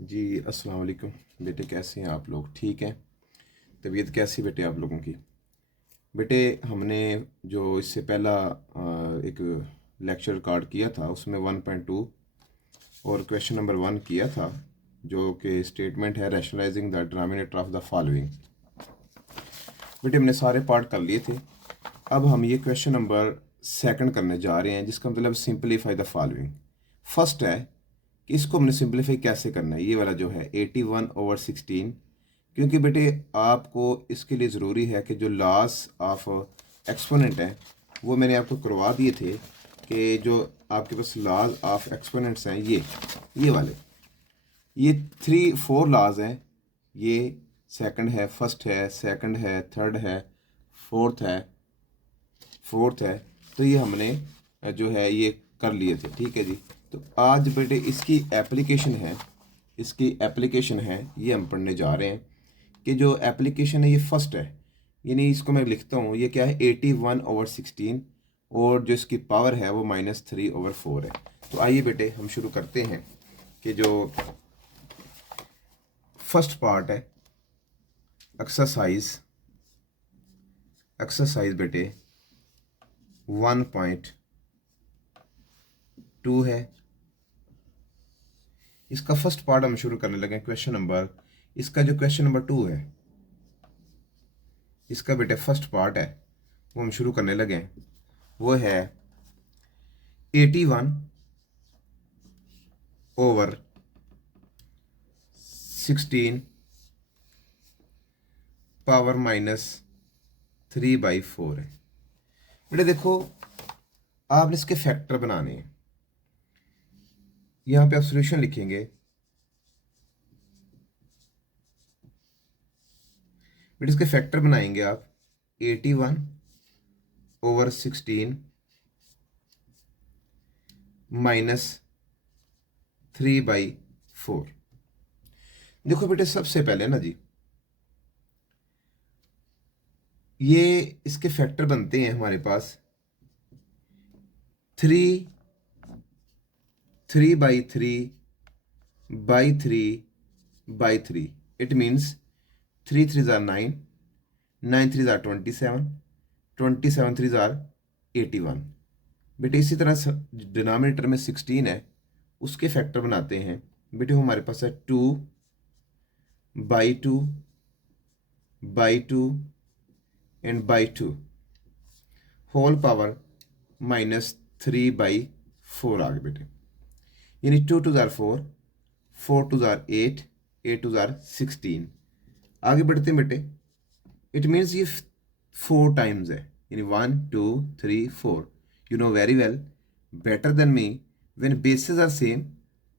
जी अस्सलाम वालेकुम बेटे, कैसे हैं आप लोग? ठीक हैं? तबीयत कैसी बेटे आप लोगों की? बेटे, हमने जो इससे पहला एक लेक्चर रिकॉर्ड किया था उसमें 1.2 और क्वेश्चन नंबर 1 किया था, जो कि स्टेटमेंट है rationalising the denominator of the following. बेटे, हमने सारे पार्ट कर लिए थे। अब हम ये क्वेश्चन नंबर सेकंड करने जा रहे हैं, जिसका मतलब सिंपलीफाई द फॉलोइंग। फर्स्ट है कि इसको हमने सिंपलीफाई कैसे करना है, ये वाला जो है 81/16। क्योंकि बेटे आपको इसके लिए ज़रूरी है कि जो लॉस ऑफ एक्सपोनेंट है वो मैंने आपको करवा दिए थे, कि जो आपके पास लॉज ऑफ एक्सपोनेंट्स हैं ये वाले, ये 4 लॉज हैं। ये सेकंड है, फर्स्ट है, सेकंड है, थर्ड है, फोर्थ है। तो ये हमने जो है ये कर लिए थे। ठीक है जी। तो आज बेटे इसकी एप्लीकेशन है, ये हम पढ़ने जा रहे हैं। कि जो एप्लीकेशन है ये फर्स्ट है, यानी इसको मैं लिखता हूँ, ये क्या है 81/16, और जो इसकी पावर है वो -3/4 है। तो आइए बेटे हम शुरू करते हैं कि जो फर्स्ट पार्ट है एक्सरसाइज बेटे 1.2 है। इसका फर्स्ट पार्ट हम शुरू करने लगे। इसका जो क्वेश्चन नंबर 2 है, इसका बेटे फर्स्ट पार्ट है, वो हम शुरू करने लगे। वो है 81/16 पावर -3/4 है। बेटे देखो, आपने इसके फैक्टर बनाने हैं। यहां पे आप सोल्यूशन लिखेंगे। बेटे इसके फैक्टर बनाएंगे आप 81/16 -3/4। देखो बेटे, सबसे पहले ना जी, ये इसके फैक्टर बनते हैं हमारे पास 3/3/3/3। It means 3 3s are 9, 9 3s are 27, 27 3s are 81। बेटे इसी तरह डिनोमिनेटर में 16 है, उसके फैक्टर बनाते हैं। बेटे हमारे पास है 2/2/2 एंड बाई 2 होल पावर -3/4 आ गए बेटे। यानी 2 2s are 4, 4 2s are 8, 8 2s are 16। आगे बढ़ते हैं बेटे, इट मीन्स ये 4 टाइम्स है, यानी 1 2 3 4। You know very well better than me, when bases are same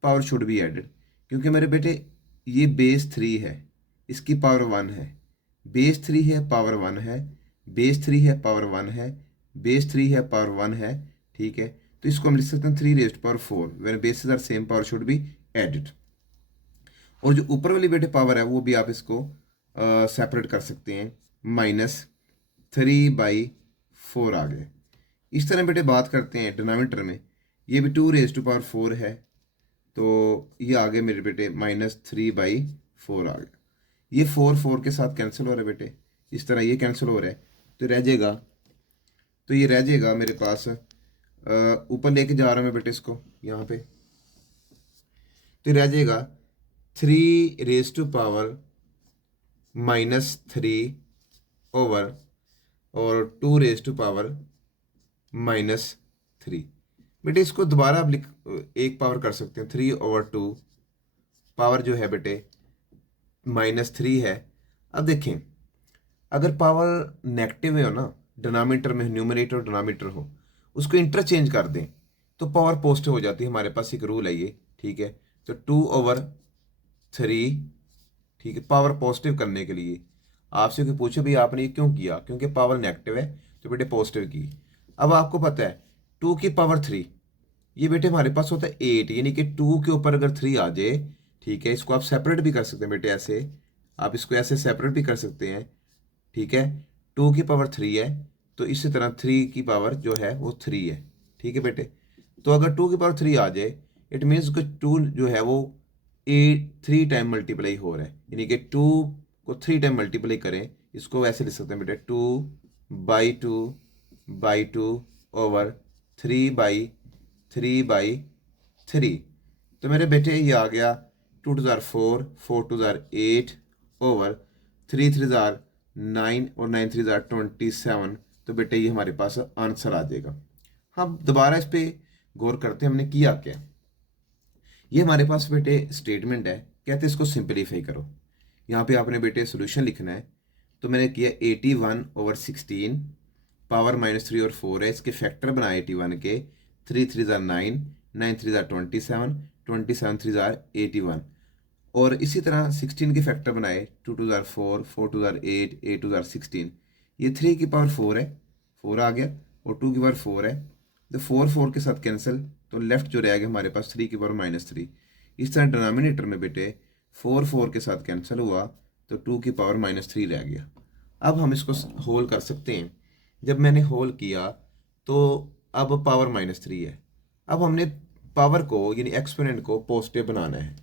power should be added. क्योंकि मेरे बेटे ये बेस 3 है, इसकी पावर 1 है, बेस 3 है पावर 1 है, बेस 3 है पावर 1 है, बेस 3 है पावर 1 है। ठीक है, तो इसको हम लिख सकते हैं 3⁴ when bases are same power should be added. और जो ऊपर वाली बेटे पावर है वो भी आप इसको सेपरेट कर सकते हैं, -3/4 आ गए। इस तरह बेटे बात करते हैं डिनोमिनेटर में, ये भी 2⁴ है, तो ये आ गए मेरे बेटे -3/4 आ गया। ये 4 4 के साथ कैंसिल हो रहा है बेटे, इस तरह ये कैंसिल हो रहा है, तो रह जाएगा, तो ये रह जाएगा मेरे पास। ऊपर लेके जा रहा हूँ मैं बेटे इसको यहाँ पे, तो रह जाएगा 3⁻³ ओवर और 2⁻³ बेटे इसको दोबारा आप एक पावर कर सकते हैं, 3/2 पावर जो है बेटे -3 है। अब देखें, अगर पावर नेगेटिव है हो ना, डिनोमिनेटर में न्यूमरेटर और डिनोमिनेटर हो, उसको इंटरचेंज कर दें तो पावर पॉजिटिव हो जाती है। हमारे पास एक रूल है ये। ठीक है, तो 2/3, ठीक है, पावर पॉजिटिव करने के लिए आपसे कोई पूछे भाई आपने ये क्यों किया, क्योंकि पावर नेगेटिव है तो बेटे पॉजिटिव की। अब आपको पता है 2⁻3, ये बेटे हमारे पास होता है 8, यानी कि 2 के ऊपर अगर 3 आ जाए, ठीक है, इसको आप सेपरेट भी कर सकते हैं बेटे, ऐसे आप इसको ऐसे सेपरेट भी कर सकते हैं। ठीक है, 2⁻3 है, तो इसी तरह 3 की पावर जो है वो 3 है। ठीक है बेटे, तो अगर 2⁻3 आ जाए, इट मीन्स कि 2 जो है वो थ्री टाइम मल्टीप्लाई हो रहा है, यानी कि 2 को 3 टाइम मल्टीप्लाई करें, इसको वैसे लिख सकते हैं बेटे 2/2 ओवर 3/3 तो मेरे बेटे ये आ गया 2 twos are 4, 4 twos are 8 over 3 3 are 9 और 9 3 ज़ार 27। तो बेटे ये हमारे पास आंसर आ जाएगा। हम दोबारा इस पर गौर करते हैं हमने किया क्या। ये हमारे पास बेटे स्टेटमेंट है, कहते हैं इसको सिंपलीफाई करो। यहाँ पे आपने बेटे सोल्यूशन लिखना है। तो मैंने किया 81/16 पावर -3 और 4 है, इसके फैक्टर बनाए 81 के। 3 3 ज़ार 9, 9 3 ज़ार 27, 27 3 ज़ार 81 और इसी तरह 16 के फैक्टर बनाए 2 2 ज़ार 4, 4 2 ज़ार 8, 8 2 ज़ार 16। ये 3 की पावर 4 है, 4 आ गया, और 2 की पावर 4 है। तो 4 4 के साथ कैंसिल, तो लेफ्ट जो रह गया हमारे पास 3 की पावर -3। इस तरह डिनोमिनेटर में बेटे 4 4 के साथ कैंसिल हुआ, तो 2 की पावर -3 रह गया। अब हम इसको होल कर सकते हैं। जब मैंने होल किया तो अब पावर -3 है। अब हमने पावर को यानी एक्सपोनेंट को पॉजिटिव बनाना है।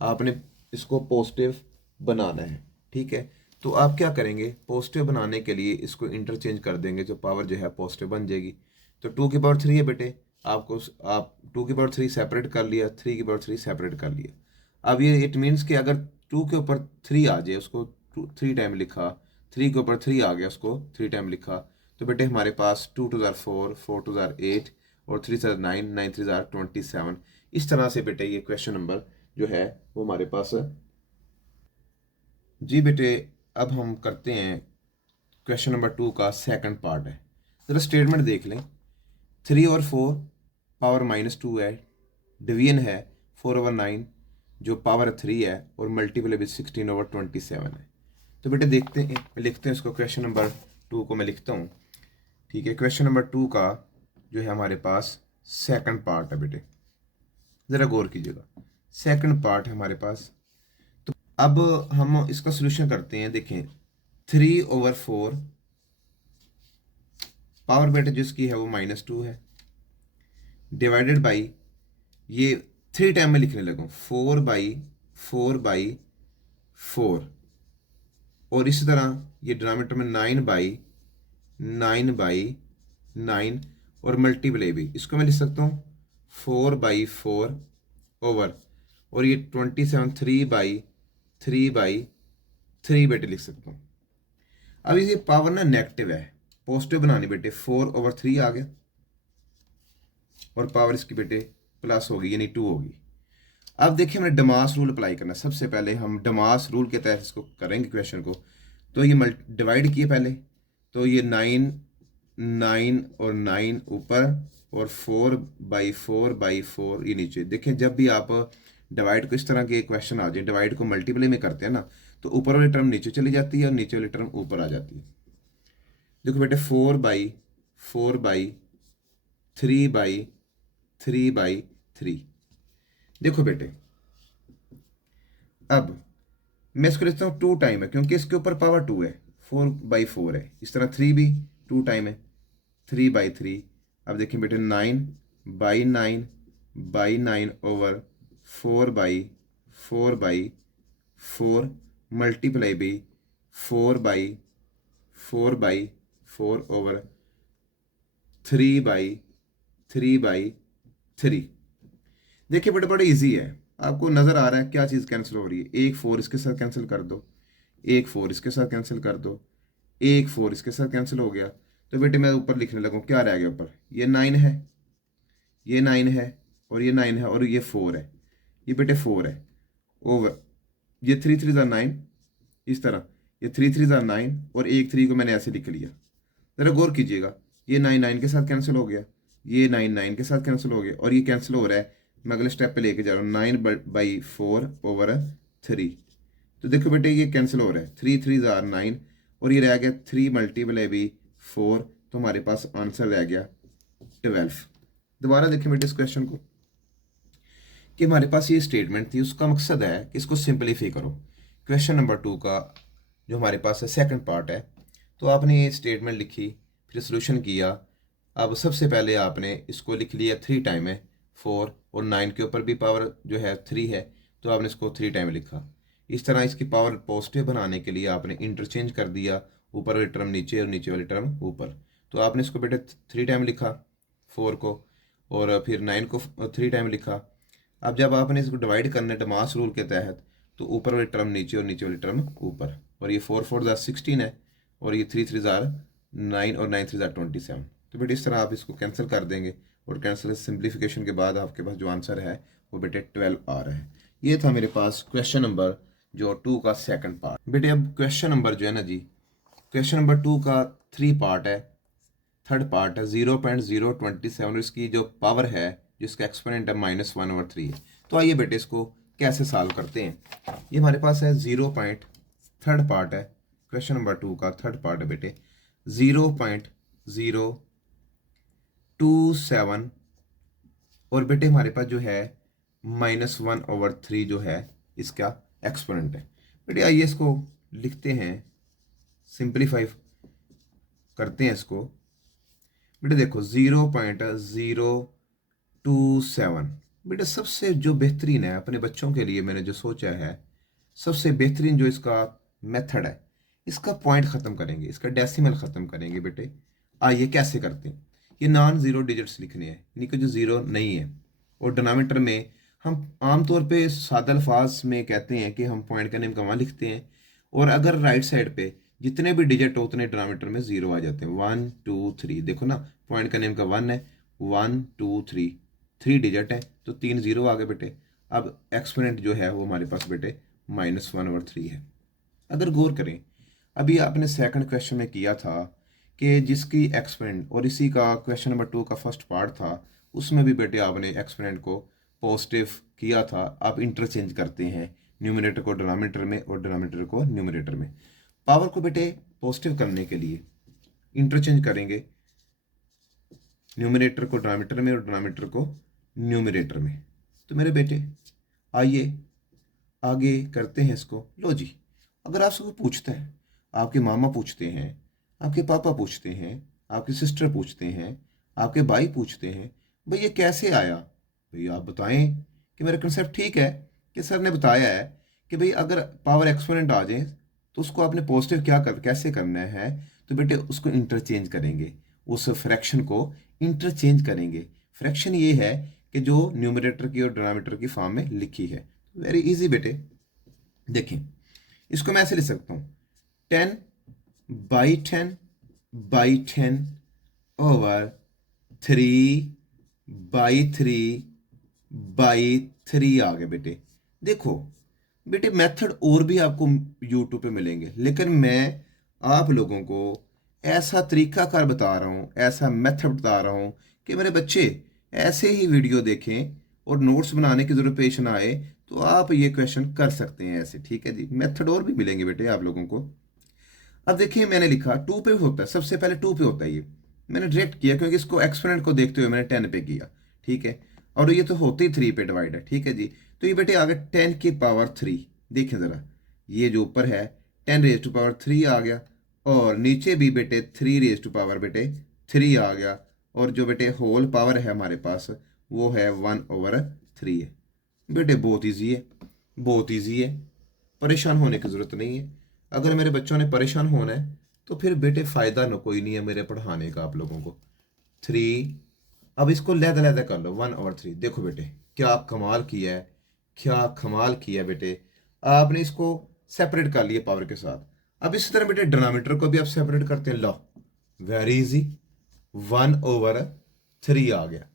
आपने इसको पॉजिटिव बनाना है, ठीक है। तो आप क्या करेंगे, पॉजिटिव बनाने के लिए इसको इंटरचेंज कर देंगे, जो पावर जो है पॉजिटिव बन जाएगी। तो 2 की पावर 3 है बेटे, आप 2 की पावर 3 सेपरेट कर लिया, 3 की पावर 3 सेपरेट कर लिया। अब ये इट मीन्स कि अगर 2 के ऊपर 3 आ जाए, उसको 3 टाइम लिखा, 3 के ऊपर 3 आ गया, उसको 3 टाइम लिखा, तो बेटे हमारे पास 2 2 ज़ार 4, 4 2 ज़ार 8 और 3 ज़ार 9, 9 3 ज़ार 27। इस तरह से बेटे ये क्वेश्चन नंबर जो है वो हमारे पास है। जी बेटे, अब हम करते हैं क्वेश्चन नंबर 2 का सेकंड पार्ट है। ज़रा स्टेटमेंट देख लें। 3 और 4 पावर -2 है, डिवीजन है 4/9 जो पावर 3 है, और मल्टीपल भी 16/27 है। तो बेटे देखते हैं, लिखते हैं इसको। क्वेश्चन नंबर 2 को मैं लिखता हूँ, ठीक है। क्वेश्चन नंबर 2 का जो है हमारे पास सेकंड पार्ट है बेटे, ज़रा गौर कीजिएगा। सेकंड पार्ट है हमारे पास। तो अब हम इसका सोल्यूशन करते हैं। देखें 3/4 पावर बेटे जिसकी है वो -2 है, डिवाइडेड बाई, ये 3 टाइम में लिखने लगूँ, 4/4 और इसी तरह ये डिनोमिनेटर में 9/9 और मल्टीप्लाई भी, इसको मैं लिख सकता हूँ 4/4 ओवर, और ये 27 3/3 बेटे लिख सकता हूँ। अब ये पावर ना नेगेटिव है, पॉजिटिव बनानी बेटे, 4/3 आ गया, और पावर इसकी बेटे प्लस होगी यानी 2 होगी। अब देखिए हमने डमास रूल अप्लाई करना है। सबसे पहले हम डमास रूल के तहत इसको करेंगे क्वेश्चन को। तो ये डिवाइड किए पहले, तो ये 9 9 और 9 ऊपर, और 4/4 ये नीचे। देखें जब भी आप डिवाइड को इस तरह के क्वेश्चन आ जाए, डिवाइड को मल्टीप्लाई में करते हैं ना, तो ऊपर वाली टर्म नीचे चली जाती है और नीचे वाली टर्म ऊपर आ जाती है। देखो बेटे 4/4/3/3/3। देखो बेटे, अब मैं इसको लिखता हूँ 2 टाइम है, क्योंकि इसके ऊपर पावर 2 है, 4/4 है। इस तरह 3 भी 2 टाइम है, 3/3। अब देखिए बेटे 9/9 ओवर 4/4 मल्टीप्लाई भी 4/4 ओवर 3/3। देखिए बेटे बड़ा इजी है, आपको नज़र आ रहा है क्या चीज़ कैंसिल हो रही है। एक 4 इसके साथ कैंसिल कर दो, एक 4 इसके साथ कैंसिल कर दो, एक 4 इसके साथ कैंसिल हो गया। तो बेटे मैं ऊपर लिखने लगूँ, क्या रह गया ऊपर, ये 9 है, ये 9 है, और ये 9 है, और ये 4 है, ये बेटे 4 है ओवर, ये 3 3 ज़ा 9, इस तरह ये 3 3 ज़ा 9, और एक 3 को मैंने ऐसे लिख लिया। ज़रा गौर कीजिएगा, ये 9 9 के साथ कैंसिल हो गया, ये 9 9 के साथ कैंसिल हो गया, और ये कैंसिल हो रहा है। मैं अगले स्टेप पे लेके जा रहा हूँ, 9/4 ओवर 3। तो देखो बेटे ये कैंसिल हो रहा है, 3 3 ज़ार 9, और ये रह गया 3 मल्टीप्लाई भी 4। तो हमारे पास आंसर रह गया 12। दोबारा देखें बेटे इस क्वेश्चन को, कि हमारे पास ये स्टेटमेंट थी, उसका मकसद है कि इसको सिंपलीफाई करो। क्वेश्चन नंबर 2 का जो हमारे पास है सेकंड पार्ट है। तो आपने ये स्टेटमेंट लिखी, फिर सोल्यूशन किया। अब सबसे पहले आपने इसको लिख लिया 3 टाइम है, 4 और 9 के ऊपर भी पावर जो है 3 है, तो आपने इसको 3 टाइम लिखा। इस तरह इसकी पावर पॉजिटिव बनाने के लिए आपने इंटरचेंज कर दिया, ऊपर वाली टर्म नीचे और नीचे वाली टर्म ऊपर। तो आपने इसको बेटे 3 टाइम लिखा 4 को, और फिर 9 को 3 टाइम लिखा। अब जब आपने इसको डिवाइड करना है डमास रूल के तहत, तो ऊपर वाली टर्म नीचे और नीचे वाली टर्म ऊपर, और ये 4 4 ज़ार 16 है, और ये 3 3 ज़ार 9 और 9 3 ज़ार 27। तो बेटे इस तरह आप इसको कैंसिल कर देंगे, और कैंसिल सिंप्लीफिकेशन के बाद आपके पास जो आंसर है वो बेटे 12 आ रहा है। ये था मेरे पास क्वेश्चन नंबर जो 2 का सेकंड पार्ट। बेटे अब क्वेश्चन नंबर जो है ना जी, क्वेश्चन नंबर 2 का 3 पार्ट है, थर्ड पार्ट है 0.027, इसकी जो पावर है जिसका एक्सपोनेंट है -1/3 है। तो आइए बेटे इसको कैसे सॉल्व करते हैं। ये हमारे पास है थर्ड पार्ट है, क्वेश्चन नंबर 2 का थर्ड पार्ट है बेटे 0.027, और बेटे हमारे पास जो है -1/3 जो है इसका एक्सपोनेंट है। बेटे आइए इसको लिखते हैं, सिंप्लीफाई करते हैं इसको। बेटे देखो 0.027 बेटे सबसे जो बेहतरीन है अपने बच्चों के लिए, मैंने जो सोचा है सबसे बेहतरीन जो इसका मेथड है, इसका पॉइंट ख़त्म करेंगे, इसका डेसिमल ख़त्म करेंगे। बेटे आइए कैसे करते हैं। ये नॉन ज़ीरो डिजिट्स लिखने हैं, यानी कि जो ज़ीरो नहीं है, और डिनोमिनेटर में हम आमतौर पे सादा अल्फाज में कहते हैं कि हम पॉइंट का नेम का वहाँ लिखते हैं, और अगर राइट साइड पे जितने भी डिजिट हो उतने डिनोमिनेटर में ज़ीरो आ जाते हैं। 1 2 3, देखो ना पॉइंट का नेम का 1 है, 1 2 3, 3 डिजिट है तो 3 ज़ीरो आ गए बेटे। अब एक्सपोनेंट जो है वो हमारे पास बेटे -1/3 है। अगर गौर करें, अभी आपने सेकंड क्वेश्चन में किया था कि जिसकी एक्सपोनेंट, और इसी का क्वेश्चन नंबर 2 का फर्स्ट पार्ट था, उसमें भी बेटे आपने एक्सपोनेंट को पॉजिटिव किया था। आप इंटरचेंज करते हैं न्यूमरेटर को डिनोमिनेटर में और डिनोमिनेटर को न्यूमरेटर में। पावर को बेटे पॉजिटिव करने के लिए इंटरचेंज करेंगे, न्यूमरेटर को डिनोमिनेटर में और डिनोमिनेटर को न्यूमरेटर में। तो मेरे बेटे आइए आगे करते हैं इसको। लो जी, अगर आपसे कोई पूछता है, आपके मामा पूछते हैं, आपके पापा पूछते हैं, आपकी सिस्टर पूछते हैं, आपके भाई पूछते हैं, भाई ये कैसे आया, भाई आप बताएं कि मेरा कंसेप्ट ठीक है कि सर ने बताया है कि भाई अगर पावर एक्सपोनेंट आ जाए तो उसको आपने पॉजिटिव कैसे करना है। तो बेटे उसको इंटरचेंज करेंगे, उस फ्रैक्शन को इंटरचेंज करेंगे। फ्रैक्शन ये है कि जो न्यूमरेटर की और डिनोमिनेटर की फॉर्म में लिखी है। वेरी इजी बेटे, देखें इसको मैं ऐसे लिख सकता हूँ 10/10/10 ओवर 3/3/3 आ गए बेटे। देखो बेटे मेथड और भी आपको यूट्यूब पे मिलेंगे, लेकिन मैं आप लोगों को ऐसा तरीकाकार बता रहा हूँ, ऐसा मेथड बता रहा हूँ कि मेरे बच्चे ऐसे ही वीडियो देखें और नोट्स बनाने की जरूरत पेश ना आए, तो आप ये क्वेश्चन कर सकते हैं ऐसे। ठीक है जी, मेथड और भी मिलेंगे बेटे आप लोगों को। अब देखिए मैंने लिखा 2 पे होता है, सबसे पहले 2 पे होता है। ये मैंने डायरेक्ट किया क्योंकि इसको एक्सपोनेंट को देखते हुए मैंने 10 पे किया। ठीक है, और ये तो होते ही 3 पे डिवाइड है। ठीक है जी, तो ये बेटे आ गया 10⁻3। देखें ज़रा, ये जो ऊपर है 10⁻3 आ गया, और नीचे भी बेटे 3 बेटे 3 आ गया, और जो बेटे होल पावर है हमारे पास वो है 1/3 है। बेटे बहुत ईजी है, बहुत ईजी है, परेशान होने की ज़रूरत नहीं है। अगर मेरे बच्चों ने परेशान होना है तो फिर बेटे फ़ायदा न कोई नहीं है मेरे पढ़ाने का आप लोगों को। 3, अब इसको लहदा लहदा कर लो 1/3। देखो बेटे क्या कमाल किया है, क्या कमाल किया है बेटे, आपने इसको सेपरेट कर लिया पावर के साथ। अब इसी तरह बेटे डिनोमिनेटर को भी आप सेपरेट करते हैं। लो वेरी इजी, 1/3 आ गया।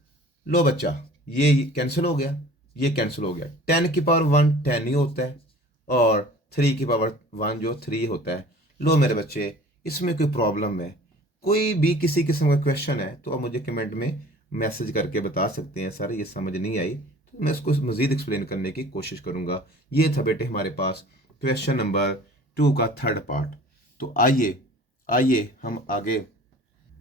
लो बच्चा ये कैंसिल हो गया, ये कैंसिल हो गया। 10⁻1 10 ही होता है, और 3⁻1 जो 3 होता है। लो मेरे बच्चे इसमें कोई प्रॉब्लम है, कोई भी किसी किस्म का क्वेश्चन है तो आप मुझे कमेंट में मैसेज करके बता सकते हैं सर ये समझ नहीं आई, तो मैं इसको मज़ीद एक्सप्लेन करने की कोशिश करूँगा। ये था बेटे हमारे पास क्वेश्चन नंबर 2 का थर्ड पार्ट। तो आइए आइए हम आगे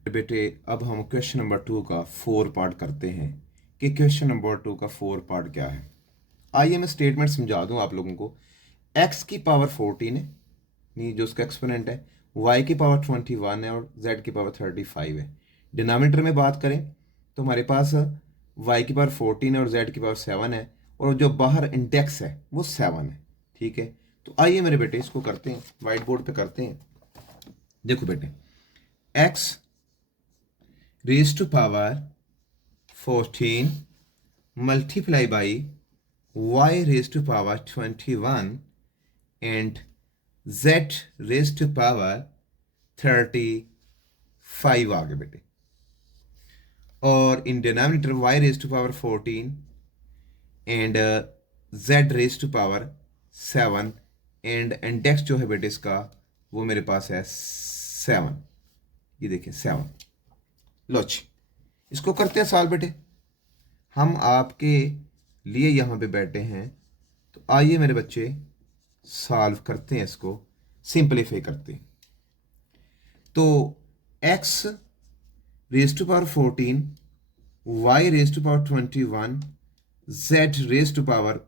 बेटे अब हम क्वेश्चन नंबर 2 का 4 पार्ट करते हैं कि क्वेश्चन नंबर 2 का 4 पार्ट क्या है। आइए मैं स्टेटमेंट समझा दूं आप लोगों को। x की पावर 14 है, नहीं जो उसका एक्सपोनेंट है, y की पावर 21 है, और z की पावर 35 है। डिनोमिनेटर में बात करें तो हमारे पास y की पावर 14 है और z की पावर 7 है, और जो बाहर इंडेक्स है वो 7 है, ठीक है। तो आइए मेरे बेटे इसको करते हैं, वाइट बोर्ड पे करते हैं। देखो बेटे, x raise to power 14 multiply by y raise to power 21 and z raise to power 35 आ गए बेटे। और in denominator y raise to power 14 and z raise to power 7 and index जो है बेटे इसका वो मेरे पास है 7। ये देखिए 7। लो जी, इसको करते हैं सॉल्व बेटे। हम आपके लिए यहाँ पे बैठे हैं, तो आइए मेरे बच्चे सॉल्व करते हैं, इसको सिंपलीफाई करते हैं। तो x raise to power 14, y raise to power 21, z raise to power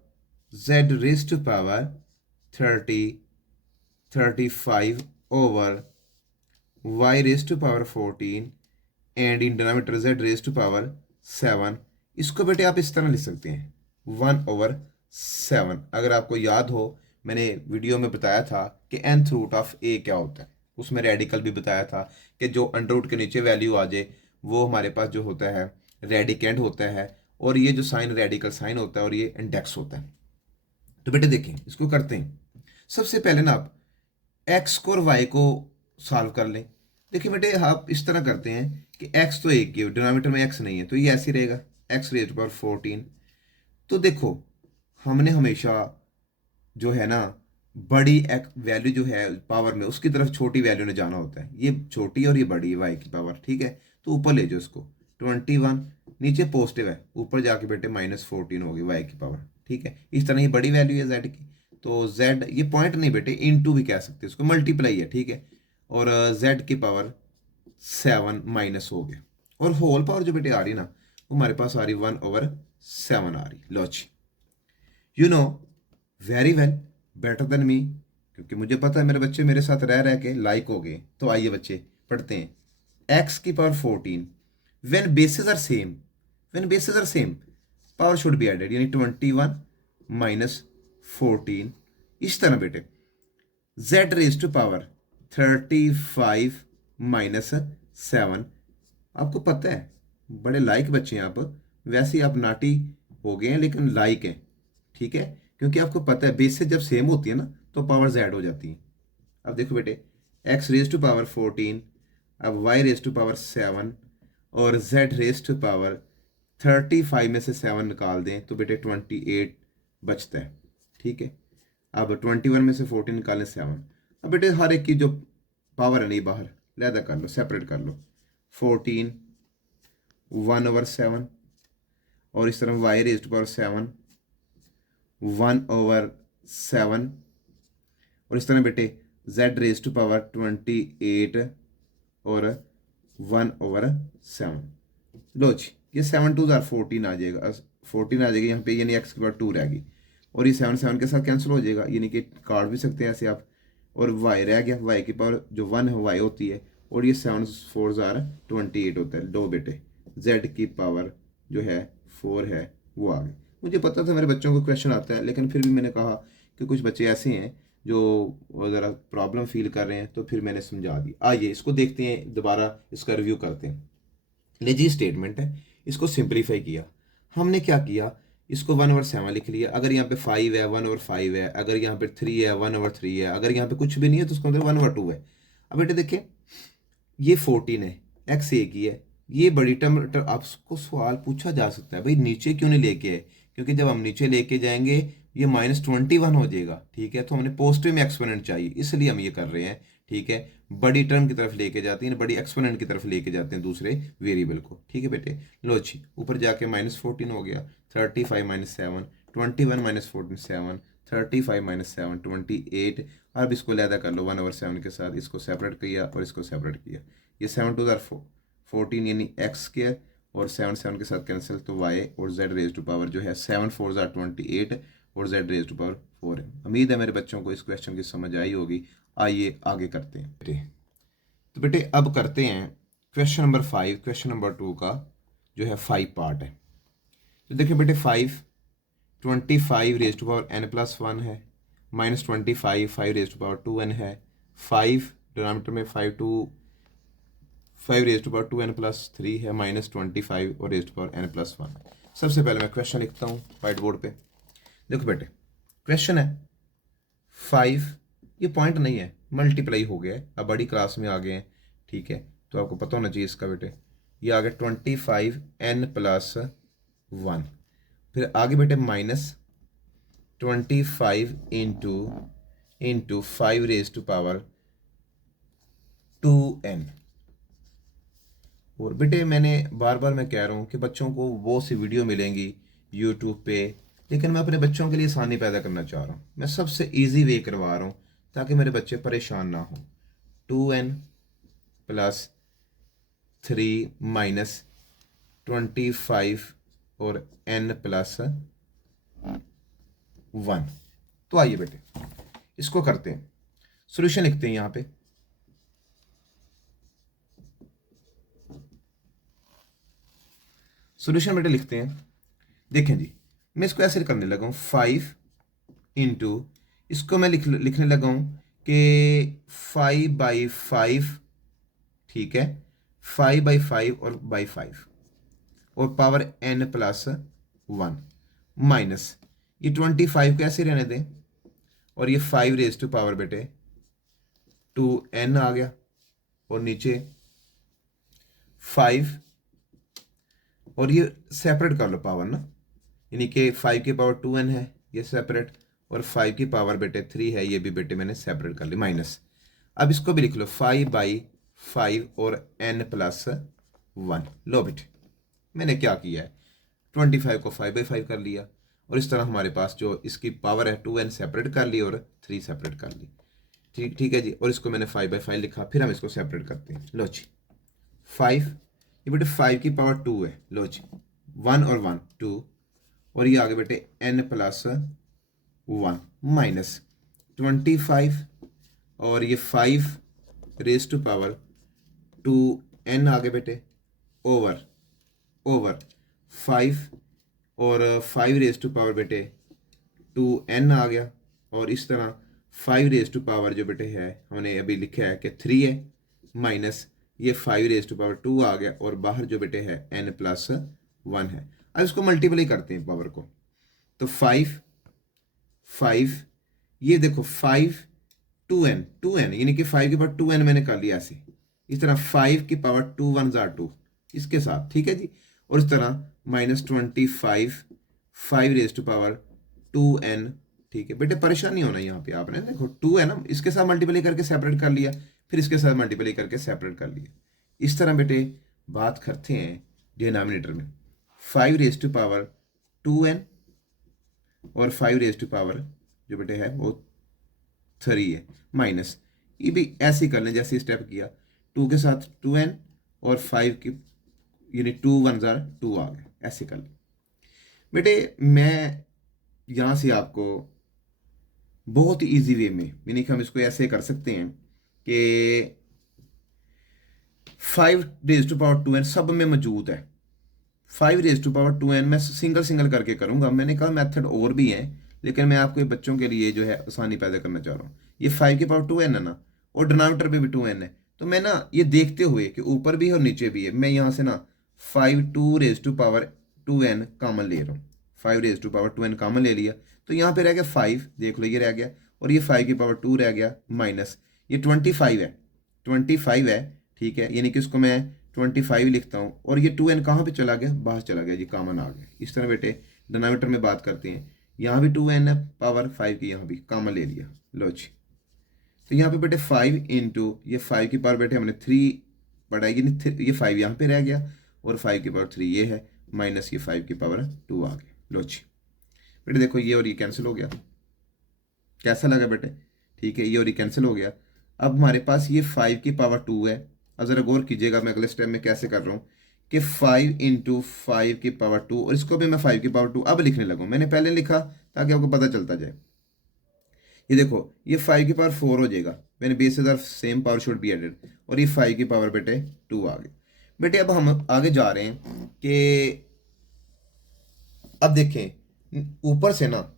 35 over y raise to power 14 and in denominator z raise to power 7। इसको बेटे आप इस तरह लिख सकते हैं 1/7। अगर आपको याद हो, मैंने वीडियो में बताया था कि nth रूट ऑफ a क्या होता है, उसमें रेडिकल भी बताया था कि जो अंडर रूट के नीचे वैल्यू आ जाए वो हमारे पास जो होता है रेडिकेंड होता है, और ये जो साइन रेडिकल साइन होता है और ये इंडेक्स होता है। तो बेटे देखें, इसको करते हैं। सबसे पहले ना आप x को और y को सॉल्व कर लें। देखिए बेटे, आप इस तरह करते हैं कि x तो एक ही है, डिनोमिनेटर में x नहीं है, तो ये ऐसे ही रहेगा x रेज टू पावर 14। तो देखो, हमने हमेशा जो है ना बड़ी वैल्यू जो है पावर में उसकी तरफ छोटी वैल्यू ने जाना होता है। ये छोटी और ये बड़ी है y की पावर, ठीक है। तो ऊपर ले जाओ इसको 21, नीचे पॉजिटिव है, ऊपर जाके बेटे -14 होगी y की पावर, ठीक है। इस तरह ये बड़ी वैल्यू है z की, तो z ये पॉइंट नहीं बेटे, इनटू भी कह सकते हैं इसको, मल्टीप्लाई है, ठीक है। और z की पावर 7 माइनस हो गया, और होल पावर जो बेटे आ रही ना वो हमारे पास आ रही 1/7 आ रही। लो जी, you know very well, better than me, क्योंकि मुझे पता है मेरे बच्चे मेरे साथ रह रह के लाइक हो गए। तो आइए बच्चे पढ़ते हैं। x की power 14 when basis are same, power should be added, यानी 21 माइनस 14। इस तरह बेटे z raise to power 35 minus 7। आपको पता है बड़े लाइक बच्चे हैं आप, वैसे ही आप नाटी हो गए हैं लेकिन लाइक हैं, ठीक है, क्योंकि आपको पता है बेसिस जब सेम होती है ना तो पावर z हो जाती है। अब देखो बेटे, x रेज टू पावर 14, अब y रेज टू पावर 7 और z रेज टू पावर 35 में से 7 निकाल दें तो बेटे 28 बचता है, ठीक है। अब 21 में से 14 निकालें 7। अब बेटे हर एक की जो पावर है नहीं बाहर लहदा कर लो, सेपरेट कर लो। 14 1/7 और इस तरह y रेज टू पावर 7 1/7 और इस तरह बेटे z रेज टू पावर 28 और 1/7। लो जी, ये 7 2 14 आ जाएगा, 14 आ जाएगी यहाँ पे, यानी x के बाद 2 रहेगी, और ये 7 7 के साथ कैंसिल हो जाएगा, यानी कि काट भी सकते हैं ऐसे आप। और y रह गया, y की पावर जो 1 है y होती है, और ये 7 4 28 होता है। दो बेटे z की पावर जो है 4 है वो आ गई। मुझे पता था मेरे बच्चों को क्वेश्चन आता है, लेकिन फिर भी मैंने कहा कि कुछ बच्चे ऐसे हैं जो ज़रा प्रॉब्लम फील कर रहे हैं, तो फिर मैंने समझा दी। आइए इसको देखते हैं, दोबारा इसका रिव्यू करते हैं। लेजी स्टेटमेंट है, इसको सिंप्लीफाई किया। हमने क्या किया, इसको 1/7 लिख लिया। अगर यहाँ पे 5 है 1/5 है, अगर यहाँ पे 3 है 1/3 है, अगर यहाँ पे कुछ भी नहीं है तो उसका मतलब 1/2 है। अब बेटे देखिए, ये 14 है, x एक ही है, ये बड़ी टर्म आपको सवाल पूछा जा सकता है भाई नीचे क्यों नहीं लेके आए, क्योंकि जब हम नीचे लेके जाएंगे ये -21 हो जाएगा, ठीक है। तो हमने पॉजिटिव में एक्सपोनेंट चाहिए, इसलिए हम ये कर रहे हैं, ठीक है। बड़ी टर्म की तरफ लेके जाते हैं, बड़ी एक्सपोनेंट की तरफ लेके जाते हैं दूसरे वेरिएबल को, ठीक है बेटे। लो जी, ऊपर जाके -14 हो गया, 35 - 7 21 - 14 7 35 - 7 28। अब इसको लैदा कर लो 1/7 के साथ, इसको सेपरेट किया और इसको सेपरेट किया। ये 7 2 14 यानी x स्क्वायर, और 7 7 के साथ कैंसिल, तो y और z रेज टू पावर जो है 7 4 28 और z रेज टू पावर 4 है। उम्मीद है मेरे बच्चों को इस क्वेश्चन की समझ आई होगी। आइए आगे करते हैं बेटे। तो बेटे अब करते हैं क्वेश्चन नंबर 5। क्वेश्चन नंबर 2 का जो है 5 पार्ट है। तो देखिए बेटे 5 25 raise to power n plus 1 है, -25 5 रेज टू पावर 2n है, 5 डिनोमिनेटर में 5 raise to power 2n plus 3 है, -25 और raise to power n plus 1। सबसे पहले मैं क्वेश्चन लिखता हूँ वाइट बोर्ड पे। देखो बेटे क्वेश्चन है 5, ये पॉइंट नहीं है, मल्टीप्लाई हो गया है, अब बड़ी क्लास में आ गए हैं, ठीक है, तो आपको पता होना चाहिए इसका बेटे। ये आ गया 25n प्लस 1, फिर आगे बेटे -25 into 5 raise to power 2n। और बेटे मैंने बार बार मैं कह रहा हूँ कि बच्चों को वो सी वीडियो मिलेंगी यूट्यूब पे, लेकिन मैं अपने बच्चों के लिए आसानी पैदा करना चाह रहा हूँ, मैं सबसे इजी वे करवा रहा हूँ ताकि मेरे बच्चे परेशान ना हो। 2n प्लस 3 माइनस 25 और n प्लस 1। तो आइए बेटे इसको करते हैं, सॉल्यूशन लिखते हैं यहाँ पे। सॉल्यूशन बेटे लिखते हैं, देखें जी मैं इसको ऐसे करने लगा हूँ 5 इंटू, इसको मैं लिखने लगा हूँ कि 5/5, ठीक है, 5/5 और बाई 5 और पावर n प्लस 1 माइनस ये 25 कैसे रहने दें और ये 5 रेज टू पावर बेटे 2n आ गया और नीचे 5 और ये सेपरेट कर लो पावर ना, यानी कि 5 की पावर 2n है ये सेपरेट और 5 की पावर बेटे 3 है ये भी बेटे मैंने सेपरेट कर ली माइनस। अब इसको भी लिख लो 5/5 और n प्लस 1। लो बेटे मैंने क्या किया है 25 को 5/5 कर लिया और इस तरह हमारे पास जो इसकी पावर है 2n सेपरेट कर ली और 3 सेपरेट कर ली, ठीक है जी, और इसको मैंने 5/5 लिखा, फिर हम इसको सेपरेट करते हैं। लो जी 5, ये बेटे 5 की पावर 2 है, लो जी 1 और 1 2 और ये आगे बेटे n प्लस 1 माइनस 25 और ये 5 रेज टू पावर 2n आगे बेटे ओवर 5 और 5 रेज टू पावर बेटे 2n आ गया और इस तरह 5 रेज टू पावर जो बेटे है हमने अभी लिखा है कि 3 है माइनस ये 5 रेज टू पावर 2 आ गया और बाहर जो बेटे है n प्लस 1 है। अब इसको मल्टीप्लाई करते हैं पावर को, तो 5 ये देखो 5 2n यानी कि 5 की पावर 2n मैंने कर लिया ऐसे, इस तरह 5 की पावर 2 1 2 इसके साथ, ठीक है जी, और इस तरह -25 5 रेज टू पावर 2n, ठीक है बेटे परेशानी होना यहाँ पे आपने देखो 2 है ना, इसके साथ मल्टीप्लाई करके सेपरेट कर लिया, फिर इसके साथ मल्टीप्लाई करके सेपरेट कर लिया। इस तरह बेटे बात करते हैं डिनोमिनेटर में 5 रेज टू पावर 2n और 5 रेज टू पावर जो बेटे है वो 3 है माइनस, ये भी ऐसे ही कर लें जैसे स्टेप किया, 2 के साथ 2n और 5 की यानी 2 1 2 आ गए, ऐसे कर लें बेटे। मैं यहाँ से आपको बहुत ही ईजी वे में यानी कि हम इसको ऐसे कर सकते हैं कि 5 रेज टू पावर 2n सब में मौजूद है, 5 रेज टू पावर 2n मैं सिंगल करके करूंगा, मैंने कहा मेथड और भी हैं लेकिन मैं आपको बच्चों के लिए जो है आसानी पैदा करना चाह रहा हूँ। ये 5 की पावर 2n है ना और डिनोमिनेटर पे भी 2n है, तो मैं ना ये देखते हुए कि ऊपर भी है और नीचे भी है, मैं यहाँ से ना 2 raise to power 2n common ले रहा हूँ, 5 raise to power 2n common ले लिया, तो यहाँ पे रह गया 5, देख लो ये रह गया और ये 5 की पावर 2 रह गया माइनस ये 25 है, ठीक है, यानी कि इसको मैं 25 लिखता हूँ और ये 2n कहाँ पे चला गया, बाहर चला गया जी, कॉमन आ गया। इस तरह बेटे डिनोमिनेटर में बात करते हैं, यहाँ भी 2n है पावर 5 की, यहाँ भी कॉमन ले लिया, लो जी, तो यहाँ पे बेटे 5 इंटू ये 5 की पावर बेटे हमने 3 बढ़ाएगी नहीं, ये 5 यहाँ पे रह गया और 5 की पावर 3 ये है माइनस ये 5 की पावर 2 आ गया। लो जी बेटे देखो ये और ये कैंसिल हो गया, कैसा लगा बेटे, ठीक है, ये और ये कैंसिल हो गया। अब हमारे पास ये 5 की पावर 2 है, अब ज़रा गौर कीजिएगा मैं अगले स्टेप में कैसे कर रहा हूँ कि 5 इंटू 5 की पावर 2 और इसको भी मैं 5 की पावर 2 अब लिखने लगूँ, मैंने पहले लिखा ताकि आपको पता चलता जाए। ये देखो ये 5 की पावर 4 हो जाएगा, मैंने base same power should be added और ये 5 की पावर बेटे 2 आ गए। बेटे अब हम आगे जा रहे हैं कि अब देखें ऊपर से ना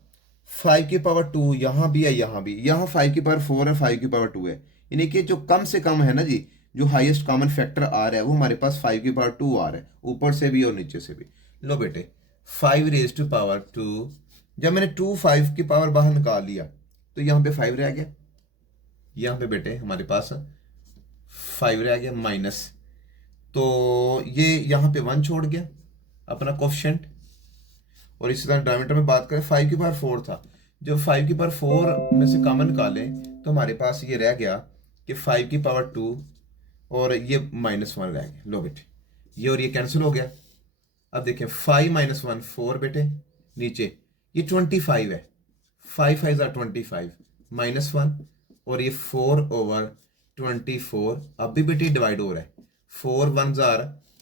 5 की पावर 2 यहाँ भी है, यहाँ भी, यहाँ 5 की पावर 4 है, 5 की पावर 2 है, यानी कि जो कम से कम है ना जी, जो हाईएस्ट कॉमन फैक्टर आ रहा है वो हमारे पास 5 की पावर 2 आ रहा है, ऊपर से भी और नीचे से भी। लो बेटे 5 रेज़ टू पावर 2, जब मैंने 5 की पावर बाहर निकाल लिया तो यहाँ पे 5 रह गया, यहाँ पे बेटे हमारे पास 5 रह गया माइनस, तो ये यहाँ पे 1 छोड़ गया अपना कोफिशिएंट। और इसी तरह डायमीटर में बात करें 5 की पावर 4 था, जब 5 की पावर 4 में से कॉमन निकालें तो हमारे पास ये रह गया कि 5 की पावर 2 और ये -1 रह गया। लो बेटे ये और ये कैंसिल हो गया। अब देखें 5 - 1 4 बेटे, नीचे ये 25 है, 5 5 = 25 -1 और ये 4/24। अब भी बेटे डिवाइड हो रहा है, 4 1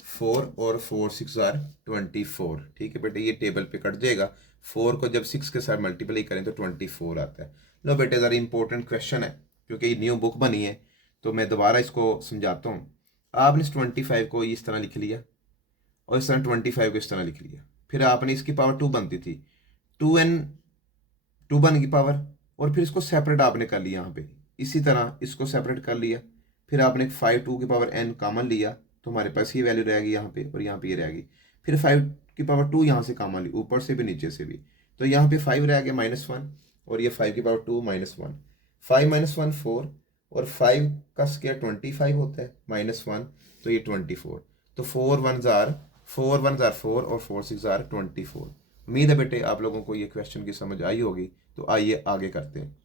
4 और 4 6 24। ठीक है बेटे, ये टेबल पे कट जाएगा, 4 को जब 6 के साथ मल्टीप्लाई करें तो 24 आता है। लो बेटे ज़रा इंपॉर्टेंट क्वेश्चन है क्योंकि ये न्यू बुक बनी है तो मैं दोबारा इसको समझाता हूँ। आपने इस 25 को इस तरह लिख लिया और इस तरह 25 को इस तरह लिख लिया, फिर आपने इसकी पावर 2 बनती थी, 2 बन की पावर, और फिर इसको सेपरेट आपने कर लिया यहाँ पे, इसी तरह इसको सेपरेट कर लिया, फिर आपने 5 2 की पावर n कॉमन लिया तो हमारे पास ये वैल्यू रहेगी यहाँ पे और यहाँ पे ये रहेगी, फिर 5 की पावर 2 यहाँ से कॉमन ली, ऊपर से भी नीचे से भी, तो यहाँ पे 5 रह गया -1 और ये 5 की पावर 2 -1, 5 - 1 4 और 5 का स्क्वायर 25 होता है, -1 तो ये 24, तो 4 1 4 और 4 6 24। उम्मीद है बेटे आप लोगों को ये क्वेश्चन की समझ आई होगी, तो आइए आगे करते हैं।